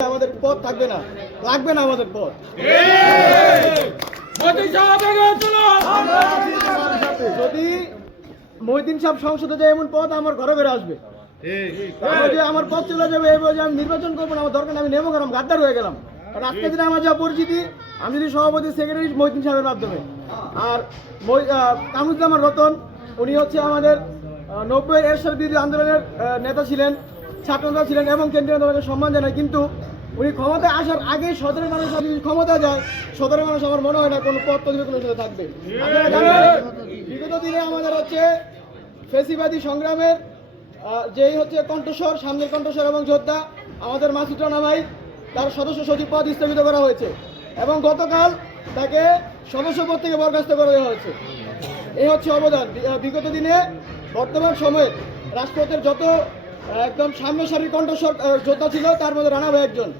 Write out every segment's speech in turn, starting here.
আমাদের পথ থাকবে না, লাগবে না আমাদের পথ। যদি মহিউদ্দিন সাহেব সংসদে যায় এমন পথ আমার ঘরে ঘরে আসবে, যে আমার পথ চলে যাবে, আমি নির্বাচন করবো না, আমার দরকার আমি নেমো গেলাম, গাদ্দার হয়ে গেলাম। কারণ আজকে দিনে আমার যা পরিচিতি, আমি যদি সভাপতি সেক্রেটারি মহিউদ্দিন সাহেবের মাধ্যমে, আর কামরুজ্জামান রতন উনি হচ্ছে আমাদের 90 এরশাদ বিরোধী আন্দোলনের নেতা ছিলেন, ছাত্রনেতা ছিলেন এবং কেন্দ্রীয় নেতাকে সম্মান জানায়। কিন্তু উনি ক্ষমতায় আসার আগে সদরের মানুষ ক্ষমতা যায়, সদরের মানুষ আমার মনে হয় না কোনো পথ পরিবর্তনের সাথে থাকবে। আপনারা জানেন বিগত দিনে আমাদের হচ্ছে ফেসিবাদী সংগ্রামের যেই হচ্ছে কণ্ঠস্বর, সামনের কণ্ঠস্বর এবং যোদ্ধা আমাদের মাসুদ রানা ভাই, তার সদস্য সচিব পদ স্থগিত করা হয়েছে এবং গতকাল তাকে সদস্য পদ থেকে বরখাস্ত করা হয়েছে। এই হচ্ছে অবদান। বিগত দিনে বর্তমান সময়ে রাজপথের যত একদম সামনে সারির কণ্ঠস্বর যোদ্ধা ছিল তার মধ্যে রানা ভাই একজন।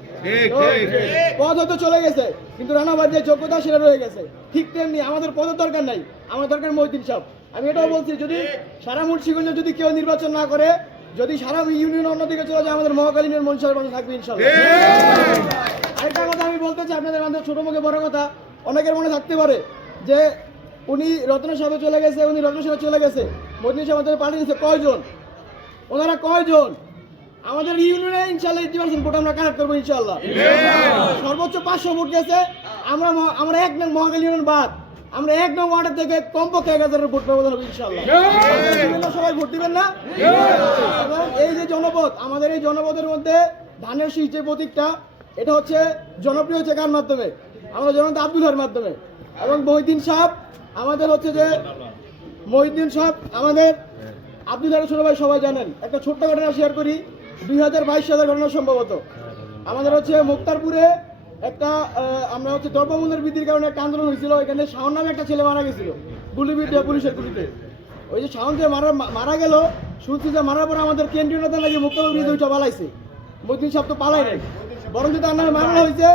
পদ হয়তো চলে গেছে কিন্তু রানা ভাই যে যোগ্যতা সেটা রয়ে গেছে। ঠিক তেমনি আমাদের পদের দরকার নাই, আমার দরকার মহিউদ্দিন সাহেব। আমি এটাও বলছি, যদি সারা মুন্সিগঞ্জে যদি কেউ নির্বাচন না করে, যদি সারা ইউনিয়ন অন্যদিকে চলে যায়, আমাদের মহাকালীনের মনসার মানুষ থাকবে ইনশাল্লাহ। আরেকটা কথা আমি বলতে চাই আপনাদের, আমাদের ছোট মুখে বড় কথা। অনেকের মনে থাকতে পারে যে উনি রত্ন সাহেবে চলে গেছে, উনি রত্ন সাহেবে চলে গেছে, মহিউদ্দিন সাহেব আমাদের পাঠিয়ে দিচ্ছে। কয়জন ওনারা, কয়জন? আমাদের ইউনিয়নে ইনশাল্লাহ 80% ভোট আমরা কালেক্ট করবো ইনশাল্লাহ। সর্বোচ্চ 500 ভোট গেছে। আমরা 1 নং মহাকালী ইউনিয়ন বাদ, আমরা 1 নং ওয়ার্ডের থেকে কমপক্ষে 1000 ভোট ব্যবধান হবে ইনশাল্লাহ। সবাই ভোট দিবেন না? এবং এই যে জনপদ, আমাদের এই জনপদের মধ্যে ধানের শীষ যে প্রতীকটা, এটা হচ্ছে জনপ্রিয় হচ্ছে কার মাধ্যমে? আমরা জনতা আব্দুল্লাহর মাধ্যমে। এবং মহিউদ্দিন সাহেব আমাদের হচ্ছে যে মহিউদ্দিন সাহেব আমাদের আব্দুল্লাহর ছোট ভাই, সবাই জানেন। একটা ছোট্ট ঘটনা শেয়ার করি। 2022 সালের ঘটনা সম্ভবত। আমাদের হচ্ছে মুক্তারপুরে একটা আমরা হচ্ছে দ্রব্যমূল্যের বৃদ্ধির কারণে একটা আন্দোলন হয়েছিল। এখানে শাওন নামে একটা ছেলে মারা গেছিল গুলিবিদ্ধ পুলিশের গুলিতে। ওই যে শাওন যে মারা গেল, শুনছি যে মারার পরে আমাদের কেন্দ্রীয় নেতা নাকি মুক্তারপুর বিরুদ্ধে ওইটা পালাইছে। মহিউদ্দিন সাহেব তো পালাই নাই, বরং তার নামে মারানো হয়েছে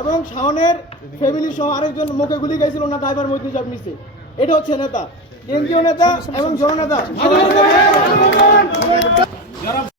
এবং শাওনের ফ্যামিলি সহ আরেকজন মুখে গুলি গেছিল না, ড্রাইভার মহিউদ্দিন সাহেব নিছে। এটা হচ্ছে নেতা, কেন্দ্রীয় নেতা এবং জননেতা।